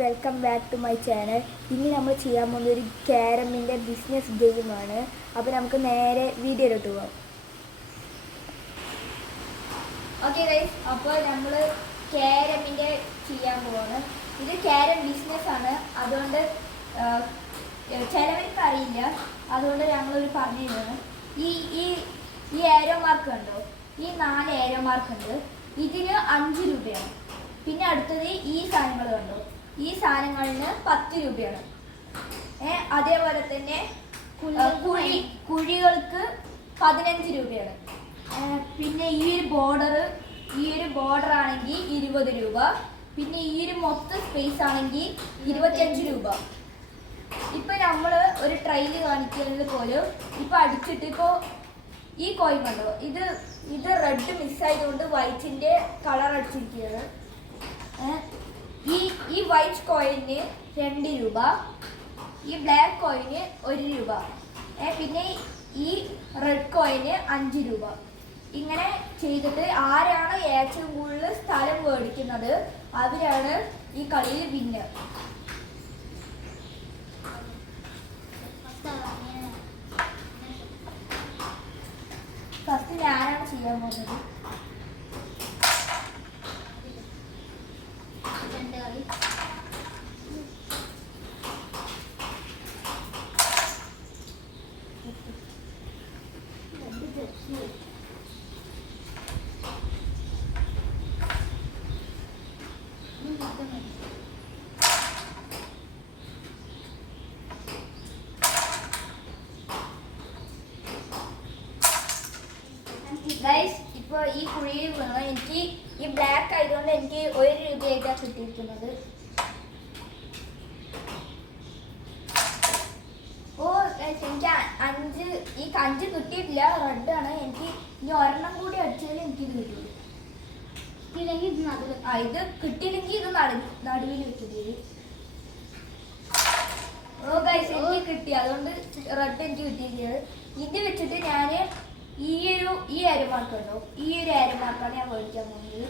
Welcome back to my channel. ഇനി നമ്മൾ ചെയ്യാൻ പോകുന്ന ഒരു ക്യാരമിൻ്റെ ബിസിനസ് ഗെയിമാണ്. അപ്പോൾ നമുക്ക് നേരെ വീഡിയോയിലോട്ട് പോകാം. ഓക്കെ ഗൈസ്, അപ്പോൾ നമ്മൾ ക്യാരമിൻ്റെ ചെയ്യാൻ പോവാണ്. ഇത് ക്യാരം ബിസിനസ്സാണ്. അതുകൊണ്ട് ചിലവർക്ക് അറിയില്ല, അതുകൊണ്ട് ഞങ്ങളൊരു പറഞ്ഞു തരുന്നു. ഈ ഈ ഈ ഏരോ മാർക്ക് കണ്ടോ? ഈ 4 ഏരോ മാർക്ക് ഉണ്ട്. ഇതിന് 5 രൂപയാണ്. പിന്നെ അടുത്തത് ഈ സാധനങ്ങൾ കണ്ടോ? ഈ സാധനങ്ങളിന് 10 രൂപയാണ്. അതേപോലെ തന്നെ കുഴികൾക്ക് 15 രൂപയാണ്. പിന്നെ ഈ ഒരു ബോർഡർ ആണെങ്കിൽ 20 രൂപ. പിന്നെ ഈ ഒരു മൊത്തം സ്പേസ് ആണെങ്കിൽ 25 രൂപ. ഇപ്പൊ നമ്മൾ ഒരു ട്രയൽ കാണിക്കുന്നത് പോലും ഇപ്പൊ അടിച്ചിട്ട് ഇപ്പോൾ ഈ കോയിൻ കണ്ടോ? ഇത് റെഡ് മിസ്സായതുകൊണ്ട് വൈറ്റിന്റെ കളർ അടിച്ചിരിക്കുകയാണ്. ഈ വൈറ്റ് കോയിന് 2 രൂപ, ഈ ബ്ലാക്ക് കോയിന് 1 രൂപ, പിന്നെ ഈ റെഡ് കോയിന് 5 രൂപ. ഇങ്ങനെ ചെയ്തിട്ട് ആരാണ് ഏറ്റവും കൂടുതൽ സ്ഥലം മേടിക്കുന്നത് അവരാണ് ഈ കളിയിൽ വിന്നർ. ഫസ്റ്റ് ഞാനാണ് ചെയ്യാൻ പോകുന്നത്. ഗൈസ്, ഇപ്പോൾ ഈ കുഴിയിൽ വീണു. എനിക്ക് ഈ ബ്ലാക്ക് ആയതുകൊണ്ട് എനിക്ക് 1 രൂപയായിട്ടാണ് കിട്ടിയിരിക്കുന്നത്. എനിക്ക് 5 കിട്ടിയിട്ടില്ല, റെഡാണ്. എനിക്ക് ഇനി ഒരെണ്ണം കൂടി അടിച്ചാലും എനിക്കിത് കിട്ടുള്ളൂ. ഇത് കിട്ടിയില്ലെങ്കിൽ ഇത് നടുവിൽ വെച്ചിട്ട്. ഓ ഗൈസ്, എനിക്ക് കിട്ടി. അതുകൊണ്ട് റെഡ് എനിക്ക് കിട്ടിയിരിക്കുന്നത്. ഇത് വെച്ചിട്ട് ഞാൻ ഈ ഏരോ മാർക്ക് ഉണ്ടോ? ഈ ഒരു ഏരോ മാർക്കാണ് ഞാൻ മേടിക്കാൻ പോകുന്നത്.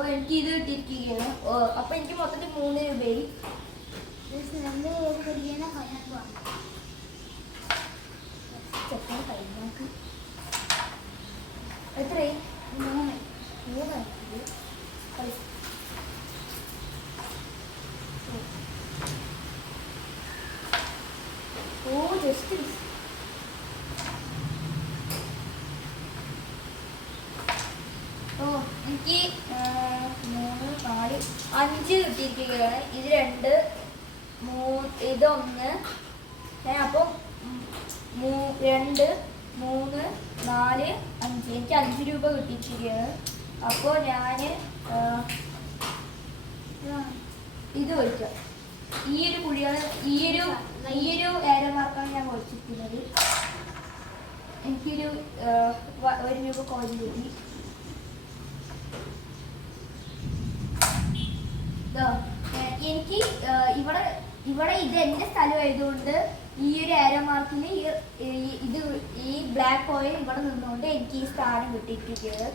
എനിക്ക് ഇത് കിട്ടിയിരിക്കുകയാണ്. അപ്പൊ എനിക്ക് മൊത്തത്തിൽ 3 രൂപയായി. എത്രയായി? 3. ഓ ജസ്റ്റ് എനിക്ക് 3, 4, 5 കിട്ടിയിരിക്കുകയാണ്. ഇത് 2, 3, ഇതൊന്ന്. അപ്പം 2, 3, 4, 5. എനിക്ക് 5 രൂപ കിട്ടിയിരിക്കുകയാണ്. അപ്പോൾ ഞാൻ ഇത് ഒഴിക്കാം. ഈ ഒരു കുഴിയാണ്, ഈ ഒരു ഏരോ മാർക്കാണ് ഞാൻ ഒഴിച്ചിരിക്കുന്നത്. എനിക്കൊരു 1 രൂപ കോയിൻ കിട്ടി. എനിക്ക് ഇവിടെ ഇത് എൻ്റെ സ്ഥലമായതുകൊണ്ട് ഈ ഒരു ഏരോ മാർക്കിൽ ഈ ബ്ലാക്ക് കോയിൻ ഇവിടെ നിന്നുകൊണ്ട് എനിക്ക് ഈ സ്ഥാനം കിട്ടിയിരിക്കുന്നത്.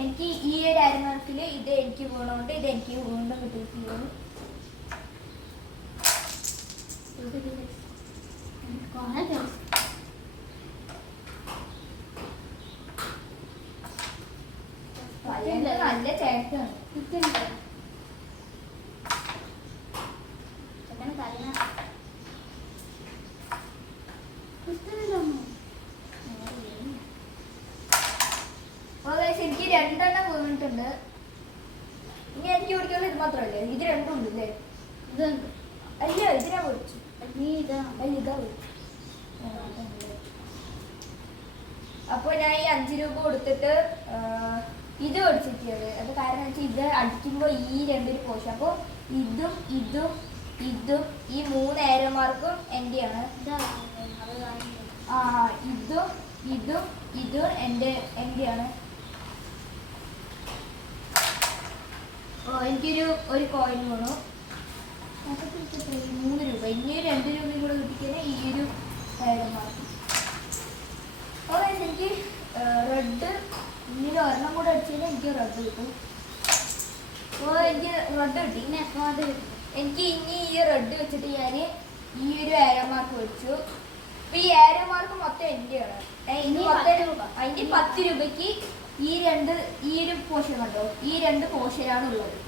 എനിക്ക് ഈ ഒരു ഏരോ മാർക്കിൽ ഇത് എനിക്ക് വീണുകൊണ്ട് ഇത് എനിക്ക് വീണ്ടും കിട്ടിയിരിക്കുന്നത്. നല്ല ചേട്ടാണ്. എനിക്ക് 2 എണ്ണം വീണിട്ടുണ്ട്. ഇനി എനിക്ക് കുടിക്കുന്നത് ഇത് മാത്രമല്ലേ? ഇത് 2 ഉണ്ട് അല്ലേ? അല്ല, ഇതിനാ വിളിച്ചു. ഇതാ വിളിച്ചു. അപ്പൊ ഞാൻ ഈ 5 രൂപ കൊടുത്തിട്ട് ഇത് മേടിച്ചിരിക്കുന്നത്. അത് കാരണം വെച്ചാൽ ഇത് അടിക്കുമ്പോൾ ഈ 2 പോഷൻ. അപ്പോൾ ഇതും ഈ 3 ഏരോ മാർക്കും എന്റെയാണ്. ഇതും എന്റെയാണ്. എനിക്കൊരു ഒരു കോയിൻ വേണം. 3 രൂപ. ഇനി 2 രൂപയും കൂടെ കിട്ടിക്കഴിഞ്ഞാൽ ഈ ഒരു മാർക്ക്. അപ്പോൾ എനിക്ക് റെഡ് ഇനി ഒരെണ്ണം കൂടെ അടിച്ചു കഴിഞ്ഞാൽ എനിക്ക് റെഡ് കിട്ടും. അപ്പോൾ എനിക്ക് റെഡ് കിട്ടി. എനിക്ക് ഇനി ഈ റെഡ് വെച്ചിട്ട് ഞാൻ ഈ ഒരു ഏരോ മാർക്ക് വെച്ചു. അപ്പൊ ഈ ഏരോ മാർക്ക് മൊത്തം എന്റെയാണ്. ഇനി അതിന്റെ 10 രൂപയ്ക്ക് ഈ ഒരു പോർഷൻ കണ്ടോ, ഈ 2 പോർഷനാണ് ഉള്ളത്.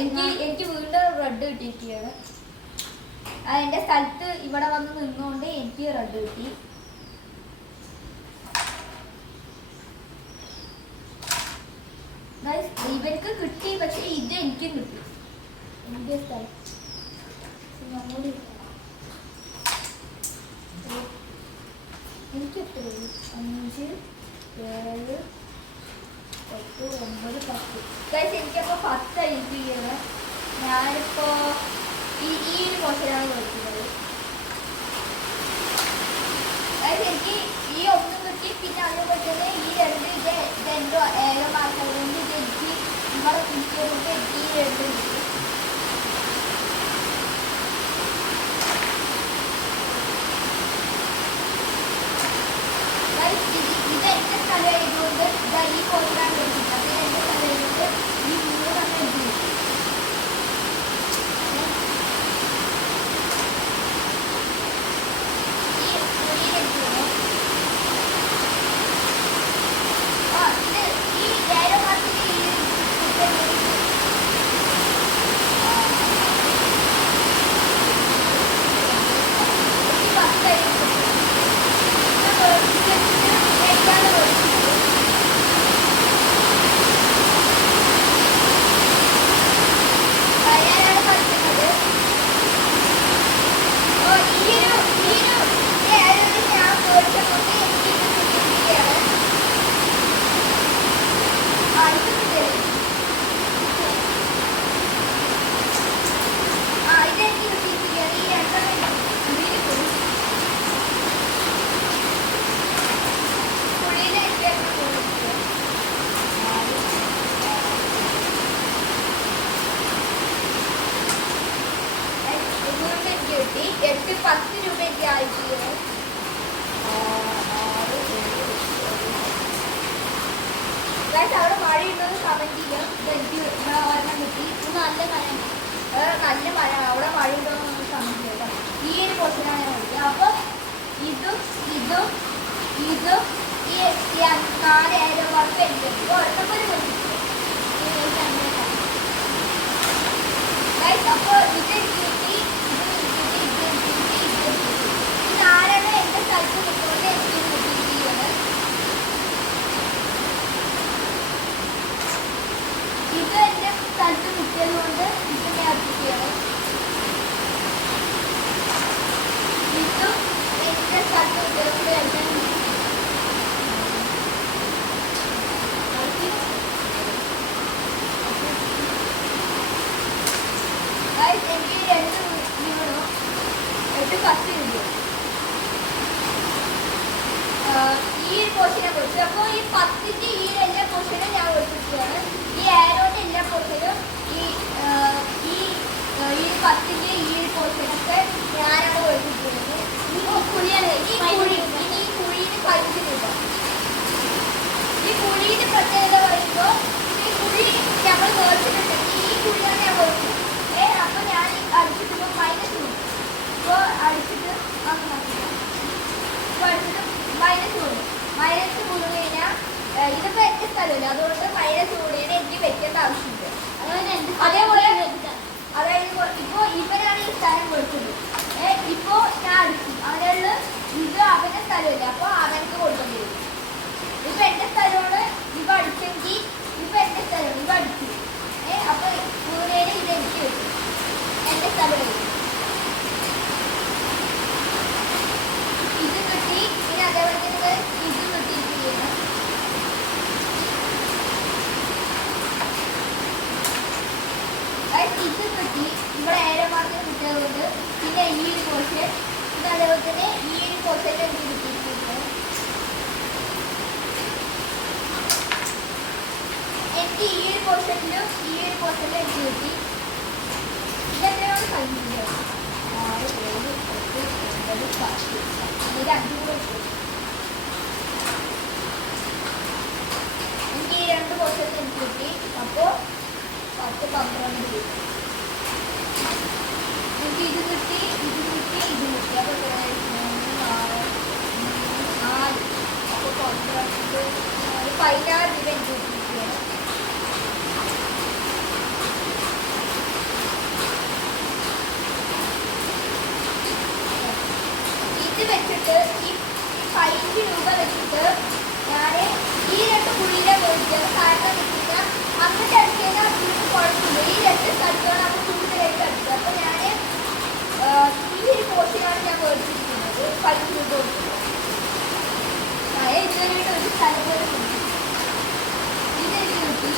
എനിക്ക് വീണ്ടും റെഡ് കിട്ടിയിരിക്കുകയാണ്. എന്റെ സ്ഥലത്ത് ഇവിടെ വന്ന് നിന്നുകൊണ്ട് എനിക്ക് റെഡ് കിട്ടി. ഇവർക്ക് കിട്ടി, പക്ഷെ ഇത് എനിക്കും കിട്ടി. എന്റെ സ്ഥലം എനിക്ക് എത്ര 5, 7, 8, 9, 10. എനിക്കപ്പോ 10 ആയിരിക്കുകയാണ്. ഞാനിപ്പോ ഈ ഒരു പോർഷനാണ് കൊടുക്കുന്നത്. എനിക്ക് ഈ ഒന്നും കിട്ടി. പിന്നെ അതേപോലെ തന്നെ ഈ 2 ഇതെന്തോ ഏഴോ മാർക്കുകൊണ്ട് ഇത് എനിക്ക് ഇവിടെ കിട്ടിയതുകൊണ്ട് എനിക്ക് ഈ 2 കിട്ടി. ഇത് എന്റെ സ്ഥലമായതുകൊണ്ട് ഈ പോർഷനാണ് എടുക്കുന്നത്. അത് എന്റെ സ്ഥലമായതുകൊണ്ട് ഈ 3 തന്നെ എടുത്തു. എനിക്ക് 10 രൂപയ്ക്ക് ആയിട്ട് അവിടെ മഴയുണ്ടെന്ന് കമന്റ് ചെയ്യാം. എനിക്ക് ഒരെണ്ണം കിട്ടി. നല്ല മഴ അവിടെ മഴ ഉണ്ടോന്ന് കമന്റ് ചെയ്യാം. ഈ ഒരു പോർഷനാണ് ഞാൻ വിളിക്കുക. അപ്പൊ ഇതും ഈ 4 ഏരോ വർക്ക് എനിക്ക് ഒരെണ്ണം പോലെ കൊടുത്തിട്ടുണ്ട്. അപ്പൊ ഇത് കിട്ടി. ആരാണ് എന്റെ സ്ഥലത്ത് നിൽക്കുന്നത് എനിക്ക് കിട്ടിയിരിക്കുകയാണ്. ഇത് എന്റെ സ്ഥലത്ത് കിട്ടിയത് കൊണ്ട് ഇത് ഞാൻ അർപ്പിക്കുകയാണ്. ഇതും എന്റെ സ്ഥലത്ത് കിട്ടിയത് കൊണ്ട് എല്ലാം എനിക്ക് 2 വീണു. 10 രൂപ ഈ ഒരു പോർഷനെ കൊടുത്തു. അപ്പോൾ ഈ 10ന്റെ ഈ എല്ലാ പോർഷനും ഞാൻ കൊടുത്തിട്ടാണ്. ഈ ആരോന്റെ എല്ലാ പോർഷനും ഈ 10ന്റെ ഈ ഒരു പോർഷനൊക്കെ ഞാനാണ് കൊടുത്തിട്ടുള്ളത്. ഈ കുഴിയിൽ 15 രൂപ. ഈ കുഴിയുടെ പ്രത്യേകത പറയുമ്പോൾ ഈ കുഴി നമ്മൾ മേടിച്ചിട്ടുണ്ടെങ്കിൽ ഈ കുഴിയാണ് ഞാൻ മേടിച്ചത്. അപ്പൊ ഞാൻ അടിച്ചിട്ട് മൈനസ് കൊടുക്കും. അപ്പോൾ അടിച്ചിട്ട് മൈനസ് കൂടു കഴിഞ്ഞാൽ ഇതിപ്പോ എന്റെ സ്ഥലമില്ല, അതുകൊണ്ട് മൈനസ് കൂടുകയാണ് എനിക്ക് വെക്കേണ്ട ആവശ്യമില്ല. അതേപോലെ അതായത് ഇപ്പൊ ഇവരാണ് ഈ സ്ഥലം കൊടുത്തത്. ഇപ്പോ ഞാൻ അടിച്ചു അവനുള്ള ഇത് അവന്റെ സ്ഥലമില്ല, അപ്പൊ അവനക്ക് കൊടുക്കേണ്ടി വരും. ഇപ്പൊ എന്റെ സ്ഥലമാണ് ഇവ അടിച്ചെങ്കിൽ ഇപ്പൊ എന്റെ സ്ഥലമാണ് ഇവ അടിച്ചു. അപ്പൊ കൂടെയാണ് ഇത് എനിക്ക് വരും. എന്റെ സ്ഥലം ഇത് കിട്ടി. പിന്നെ അതേപോലെ തന്നെ ഇത് കിട്ടിയിരിക്കുകയാണ്. ഇവിടെ ഏറെ മാർക്കിന് കിട്ടിയതുകൊണ്ട് പിന്നെ ഈ ഒരു പോർഷൻ ഇത് അതേപോലെ തന്നെ ഈ ഒരു പോർഷനിൽ എനിക്ക് കിട്ടിയിട്ടുണ്ട്. എനിക്ക് ഈ ഒരു പോർഷനിലും ഈ ഒരു പോർഷനിലും എനിക്ക് കിട്ടി. ഇതെത്രയാണ് കഴിഞ്ഞത്? 6, 7, 8, 9, 10. ഇത് 5 കൂടെ കിട്ടും. എനിക്ക് ഈ 2 പോർഷനിൽ എനിക്ക് കിട്ടി. അപ്പോൾ 10, 12 കിട്ടി. എനിക്ക് ഇത് കിട്ടി, ഇത് കിട്ടി, ഇത് കിട്ടി. അപ്പോൾ 3, 4, 4. അപ്പോൾ 12, 16 രൂപ എനിക്ക് കിട്ടിയാണ്. ഇത് വെച്ചിട്ട് ഈ 15 രൂപ വെച്ചിട്ട് ഞാൻ ഈ 2 കുഴിയിലെ മേടിച്ചത് കാരണം കിട്ടില്ല. അങ്ങോട്ട് അടിച്ചതിന് കുഴപ്പമില്ല. ഈ 2 സ്ഥലത്താണ് നമ്മൾ കൂടുതലായിട്ട് അടിച്ചത്. അപ്പോൾ ഞാൻ ഈ ഒരു പോർഷനാണ് ഞാൻ മേടിച്ചിരിക്കുന്നത് 15 രൂപ കൊടുക്കുന്നത്. ഇതുവരെയായിട്ട് ഒരു സ്ഥലം പോലെ കിട്ടി. ഇതെനിക്ക് കിട്ടി.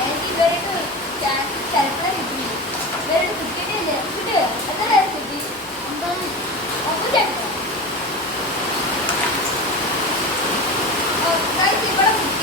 എനിക്ക് ഇവരുടെ ചാൻസ് ചിലപ്പോഴേ കിട്ടി. ഇവരുടെ കിട്ടിയിട്ടില്ല. കിട്ടുക എത്ര കിട്ടി? 9 ചേട്ടൻ ഇവിടെ കിട്ടി.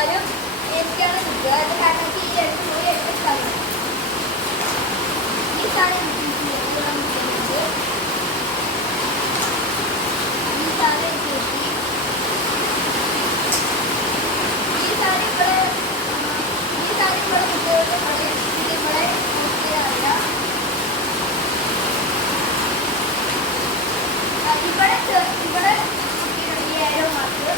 അതുകൊണ്ട് എനിക്കാണ് കിട്ടുക. അത് കാരണം ഈ 2 പോയി 8 സ്ഥലം ഈ സാധനം കിട്ടി. ഈ സാധനം കിട്ടി. ഈ സാധനം ഇവിടെ കിട്ടുന്നത് ഇവിടെ നോക്കിയതല്ല. ഇവിടെ ഈ 7 മാർക്ക്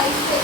5.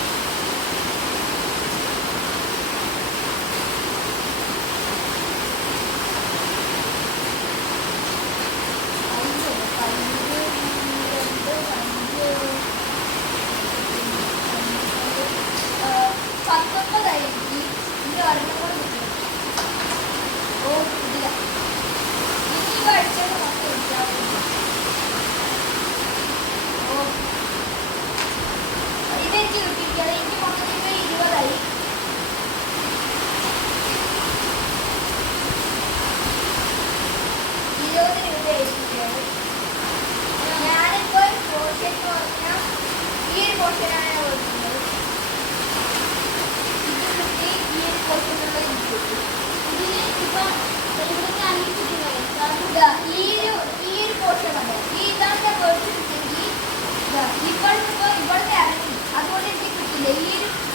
അതുകൊണ്ട് എനിക്ക് കിട്ടില്ല.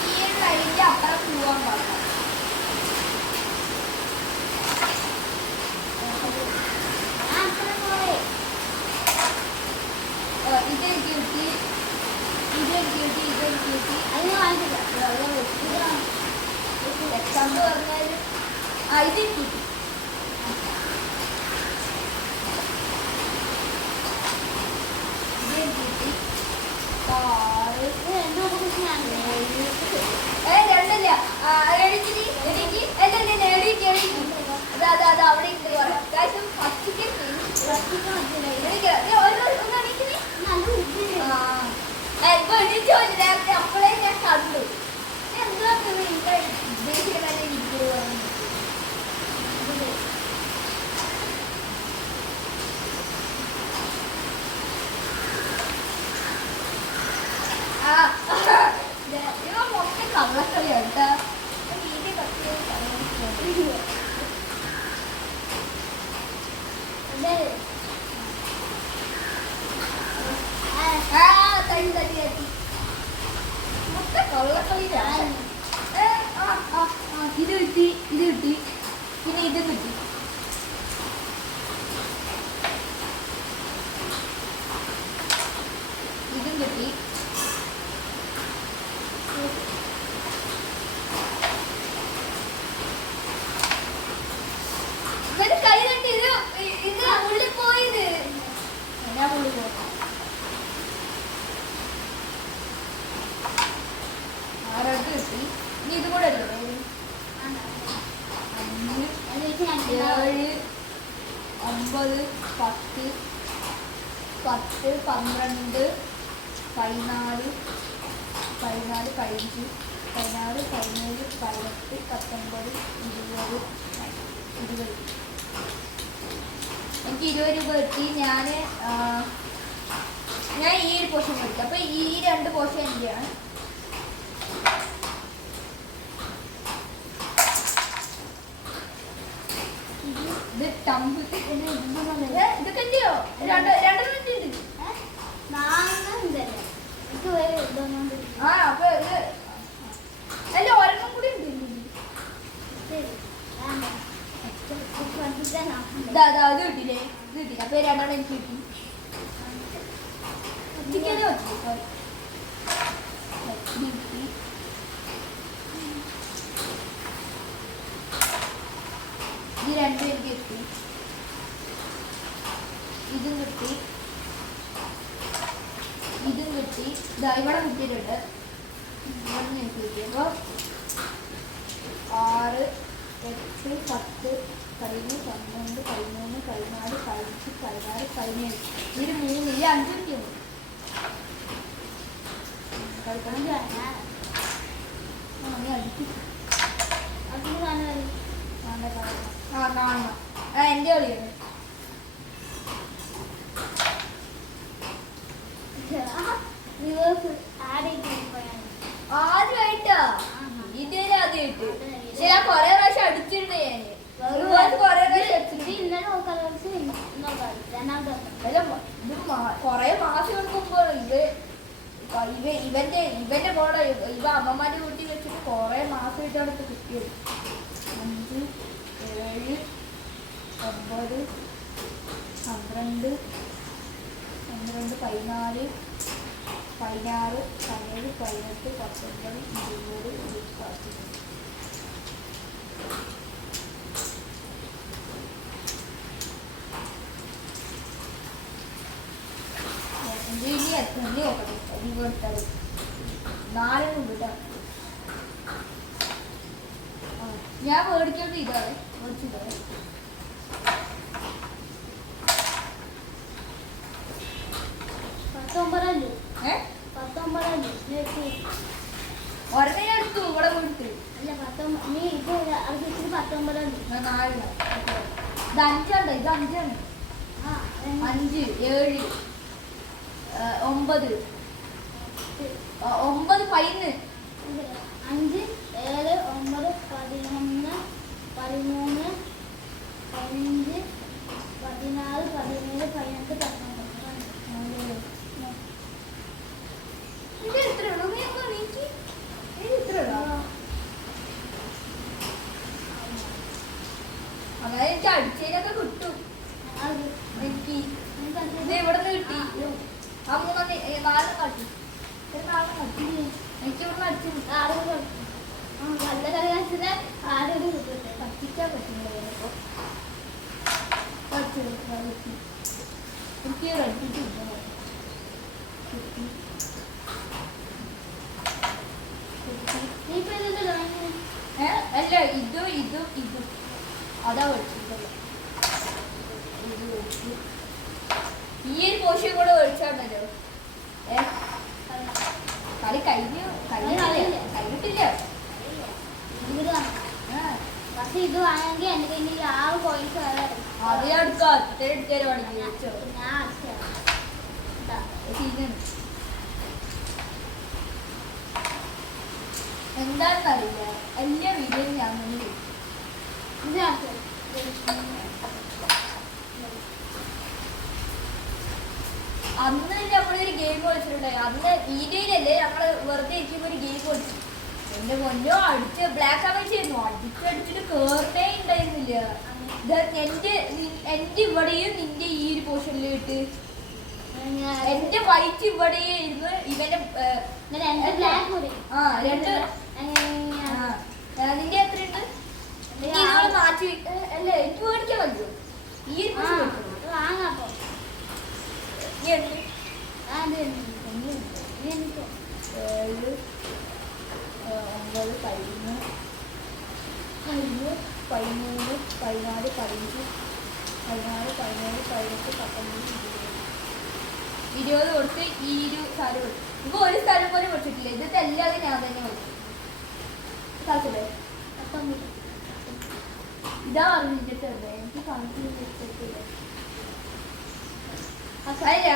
ഈ ഒരു ലൈനിന്റെ അപ്പുറം പോവാൻ പാടില്ല. ഇതെനിക്ക് കിട്ടി, ഇതെനിക്ക് കിട്ടി, ഇതെനിക്ക് കിട്ടി. അതിന് വാങ്ങിച്ചില്ല. എക്സാമ്പിൾ പറഞ്ഞാൽ ഇതെനിക്ക് കിട്ടി. അപ്പോഴേ ഞാൻ കണ്ടു എന്താ ഇവ മൊത്തം കള്ളക്കളിയാണ് കേട്ടോ. മൊത്തം കള്ളക്കളിയാണ്. ഇത് കിട്ടി, ഇത് കിട്ടി, പിന്നെ ഇത് കിട്ടി. ഇതും കിട്ടി. കൈ തട്ടി ഇത് ഉള്ളിൽ പോയത് എന്നാ ഉള്ളിൽ പോയി. ആറോട്ട് കിട്ടി. ഇനി ഇത് കൂടെ അല്ലേ 5, 7, 9, 10, 10, 12, 14, 15, 16, 17, 18, 19, 20. എനിക്ക് 20 രൂപ കിട്ടി. ഞാൻ ഈ ഒരു പോർഷൻ എടുത്തു. അപ്പൊ ഈ 2 പോർഷൻ എന്റെയാണ്. ഇത് ടംബിൾ ഇതൊക്കെ എന്റെയോ? രണ്ടെണ്ണം ഉണ്ട്. അപ്പൊ അല്ല ഒരെണ്ണം കൂടി ഉണ്ട്. അത് കിട്ടില്ലേ? ഇത് കിട്ടില്ല. അപ്പൊ 2 എനിക്ക് കിട്ടി. ചിക്കനെ വെച്ചു. കിട്ടി. ഈ 2 എനിക്ക് കിട്ടി. ഇതും കിട്ടി, ഇതും കിട്ടി. ഇവിടെ കിട്ടിയിട്ടുണ്ട്. ഇവിടെ എനിക്ക് കിട്ടിയപ്പോ 6, 8, 10, 11, 12, 13, 14, 15, 16, 17. ഇതിന് 3, ഈ 5 കിട്ടിയത്. എന്റെ കളിയാണ്. ആദ്യമായിട്ടാ ഇതുവരെ ആദ്യമായിട്ട്. ഞാൻ കൊറേ പ്രാവശ്യം അടിച്ചിട്ടുണ്ട്. ഞാന് കൊറേ പ്രാവശ്യം അടിച്ചിട്ടുണ്ട്. കൊറേ മാസങ്ങൾക്ക് മുമ്പ് ഇവന്റെ ബോർഡ് ഇവ അമ്മമാരുടെ വീട്ടിൽ വെച്ചിട്ട് കൊറേ മാസമായിട്ടാണ് ഇപ്പൊ കിട്ടിയത്. 5, 7, 9, 12, 14, 16, 17, 18, 19, 20, 21. ഇനി എത്ര നോക്കട്ടെ കൊടുത്തത് 4 ഉണ്ട്. ഞാൻ മേടിക്കുന്നത് ഇതാണ് മേടിച്ചത്. ഒരെണ്ണ എടുത്തു ഇവിടെ കൊടുത്തു. അല്ല 19 4 ഇത് 5 ഇത് 5 5 7 9 9 5 5 7 9 11 13 15 16 17 18 19. ഇത് എത്ര ഉള്ളൂ? നീ ഒന്ന് നീക്കി. ഇത് എത്ര ഉള്ളൂ? അങ്ങനെ എനിക്ക് അടിച്ചതിനൊക്കെ കിട്ടും. എനിക്ക് ഇത് ഇവിടെ നിന്ന് കിട്ടി. ആ 3 4 കാട്ടി. 4 കാട്ടി. എനിക്ക് ഇവിടെ നിന്ന് അടിച്ചു നല്ല കറിയാച്ചില് ആരും പറ്റിക്കാൻ പറ്റുന്നില്ല. എനിക്ക് റെഡിട്ടില്ല. അല്ല ഇതും അതാ മേടിച്ചിട്ടുള്ളത്. ഈ ഒരു പോഷൻ കൂടെ മേടിച്ചാണല്ലോ. കളി കഴിഞ്ഞിട്ടില്ല. പക്ഷെ ഇത് വാങ്ങി എന്റെ കയ്യിൽ 6 പോയിന്റ്സ് അത് എടുക്കാം. എടുക്കാനും എന്താണെന്നറിയില്ല. എല്ലാ വീഡിയോയും ഞാൻ അന്ന് നമ്മളൊരു ഗെയിം കളിച്ചിട്ടുണ്ടായി. അന്ന് വീഡിയോയിലല്ലേ ഞങ്ങള് വെറുതെ ഇരിക്കുമ്പോ ഒരു ഗെയിം കളിച്ചു. എന്റെ പൊന്നോ അടിച്ച് ബ്ലാക്ക് ആൻഡ് വൈറ്റ് ആയിരുന്നു. അടിച്ചടിച്ചിട്ട് കേറണേ ഉണ്ടായിരുന്നില്ല. എന്റെ ഇവിടെയും നിന്റെ ഈ ഒരു പോർഷനിൽ ഇട്ട് എന്റെ വൈറ്റ് ഇവിടെയും ഇരുന്ന് ഇവന്റെ നിന്റെ എത്രയുണ്ട്? മാറ്റി അല്ലേ എനിക്ക് മേടിക്കാൻ പറ്റുമോ? ഈ ഒരു വാങ്ങാപ്പോ 7 9 11 13 14 15 16 17 18 19 20 കൊടുത്ത് ഈ ഒരു സ്ഥലം കൊടുത്തു. ഇപ്പൊ ഒരു സ്ഥലം പോലും കൊടുത്തിട്ടില്ല. ഇതൊക്കെ എല്ലാവരും ഞാൻ തന്നെ കൊടുത്തു. കളിച്ചല്ലേ ഇതാ പറഞ്ഞിട്ടുണ്ട്. എനിക്ക് കാണിച്ചില്ല. അല്ല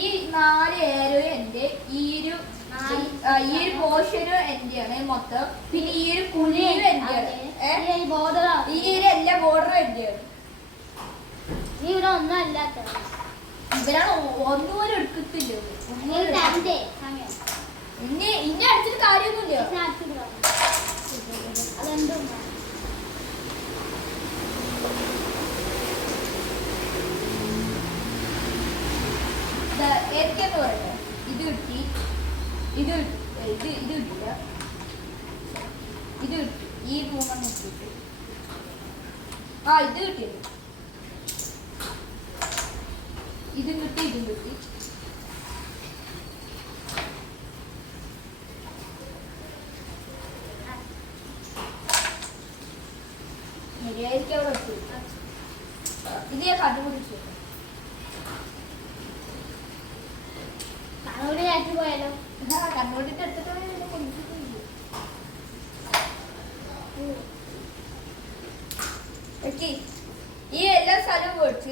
ഈ 4 ഏരോ എന്റെ ഈ ഒരു പോർഷനും എന്റെയാണ് മൊത്തം. പിന്നെ ഈ ഒരു കുഴിയും എന്റെയാണ്. ഈ ഒരു എല്ലാ ബോർഡറും എന്റെയാണ്. ഇവിടെ ഒന്നും അല്ലാത്ത ഇവരാണ് ഒന്നുപോലും എടുക്കത്തില്ല. ഇന്നെ അടിച്ചിട്ട് കാര്യമൊന്നുമില്ല. അതെന്തോ ഏതൊക്കെയാന്ന് പറയട്ടെ. ഇത് കിട്ടി. ഇത് കിട്ടില്ല. ഇത് കിട്ടി. ഈ 3 കിട്ടി. ഇത് കിട്ടിയത്. ഇതും കിട്ടി. ഇതും കിട്ടി. ശരിയായിരിക്കും അവിടെ എത്തി. ഇത് ഞാൻ കണ്ടുപിടിച്ചു. പോയാലോ കണ്ടുപിടിച്ചിട്ട് എടുത്തിട്ട് ഈ എല്ലാ സ്ഥലവും മേടിച്ചു.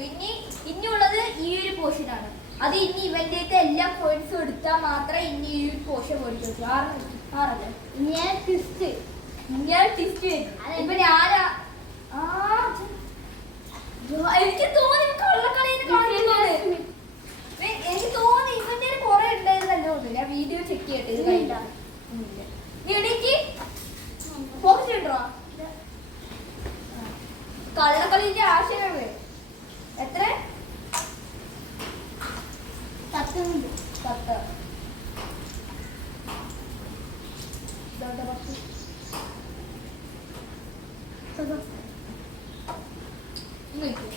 ഇനിയുള്ളത് ഈ ഒരു പോർഷനാണ്. അത് ഇനി ഇവന്റെ എല്ലാ പോയിന്റ്സും എടുത്താൽ മാത്രമേ ഇനി ഈ ഒരു പോർഷൻ മേടിച്ചു. 6 ഞാൻ ടിസ്റ്റ് ഇപ്പൊ ഞാനാ എനിക്ക് തോന്നി കള്ളക്കളീനെ കാണിക്കുന്നത്. എനിക്ക് തോന്നി ഇവന്റെ കുറെ ഉണ്ടായിരുന്നല്ലോ. ഞാൻ വീഡിയോ ചെക്ക് ചെയ്യട്ടെ. എനിക്ക് പോയിട്ടുണ്ടോ കള്ളക്കളിന്റെ ആശയമാണ്. എത്ര 10 ഇതോടെ പത്ത്. ഇങ്ങ് വെക്കൂ.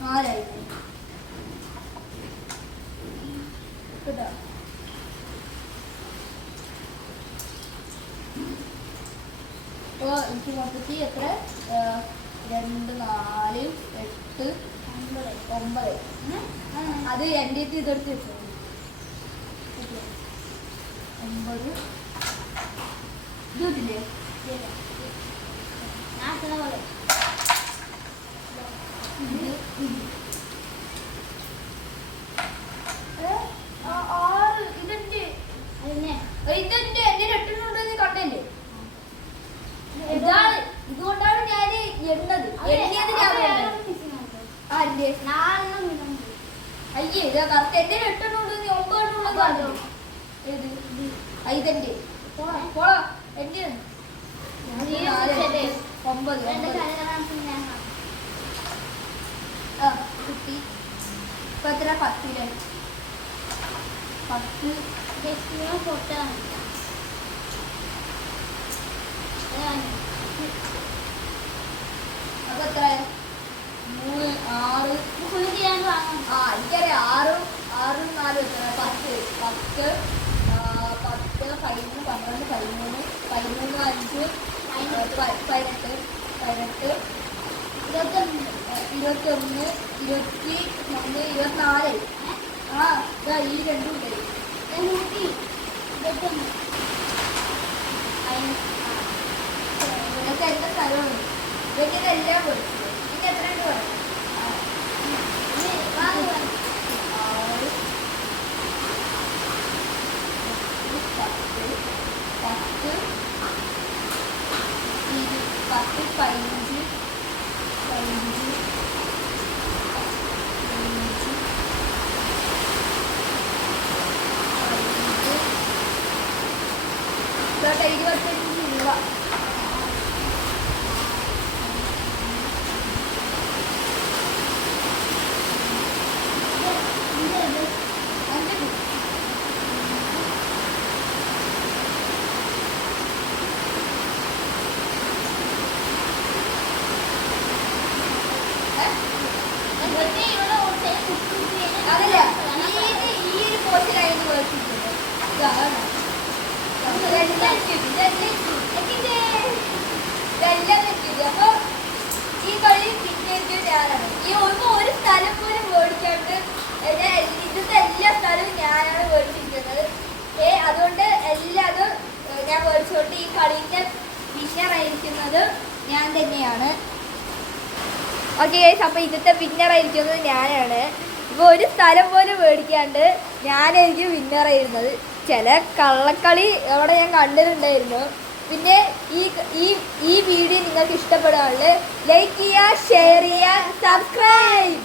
4 ആയി. കേട്ടോ. അപ്പോൾ എനിക്ക് മൊത്തത്തിൽ എത്ര 2, 4, 8, 9. അത് എൻ്റെ ഇതെടുത്ത് വെച്ചോ. 9 ഇത് കിട്ടില്ലേ? ഇതെന്റെ എന്റെ രണ്ടെണ്ണുണ്ടെന്ന് കണ്ടല്ലേ? ഇതാണ് ഇതുകൊണ്ടാണ് ഞാൻ എണ്ണത്. എണ്ണിയത് ഞാൻ ആരുടെ അയ്യേ ഇതാ കറക്റ്റ് എന്റെ 8 എണ്ണുണ്ടെന്ന് 9 എണ്ണുള്ളത് കണ്ടോ? ഏത് ഇതെന്റെ പോളാ എന്റെ 9 കിട്ടി. ഇപ്പൊ എത്ര 10 അപ്പൊ എത്ര 3, 6 എനിക്കറിയാം 6, 4 എത്ര 10, 10, 10, 11, 12, 13, 13, 5, 18, 21, 23, 24. ആ ഇതാ ഈ രണ്ടും ഉണ്ട്. ഇതൊക്കെ എന്റെ സ്ഥലമാണ്. ഇതൊക്കെ ഇതെല്ലാം പഠിച്ചു. പിന്നെ എത്ര ഉണ്ട് പറഞ്ഞു 6, 10, 15, 25 രൂപ. അതല്ല ഈ ഒരു പോസ്റ്റിലായിരുന്നു മേടിച്ചിട്ടുണ്ട്. ഇതെല്ലാം വെച്ചിട്ട് അപ്പൊ ഈ കളി പിന്നെ ഞാനാണ്. ഈ ഒരു സ്ഥലം പോലും മേടിക്കാണ്ട് ഇതിന്റെ എല്ലാ സ്ഥലവും ഞാനാണ് മേടിച്ചിരിക്കുന്നത്. അതുകൊണ്ട് എല്ലാതും ഞാൻ മേടിച്ചുകൊണ്ട് ഈ കളീന്റെ വിന്നറായിരിക്കുന്നത് ഞാൻ തന്നെയാണ്. ഓക്കെ ഗൈസ്, അപ്പോൾ ഇതിന്റെ വിന്നറായിരിക്കുന്നത് ഞാനാണ്. ഇപ്പോൾ ഒരു സ്ഥലം പോലും മേടിക്കാണ്ട് ഞാനായിരിക്കും വിന്നറായിരുന്നത്. ചില കള്ളക്കളി അവിടെ ഞാൻ കണ്ടിട്ടുണ്ടായിരുന്നു. പിന്നെ ഈ വീഡിയോ നിങ്ങൾക്ക് ഇഷ്ടപ്പെടുകയാണെങ്കിൽ ലൈക്ക് ചെയ്യുക, ഷെയർ ചെയ്യുക, സബ്സ്ക്രൈബ്.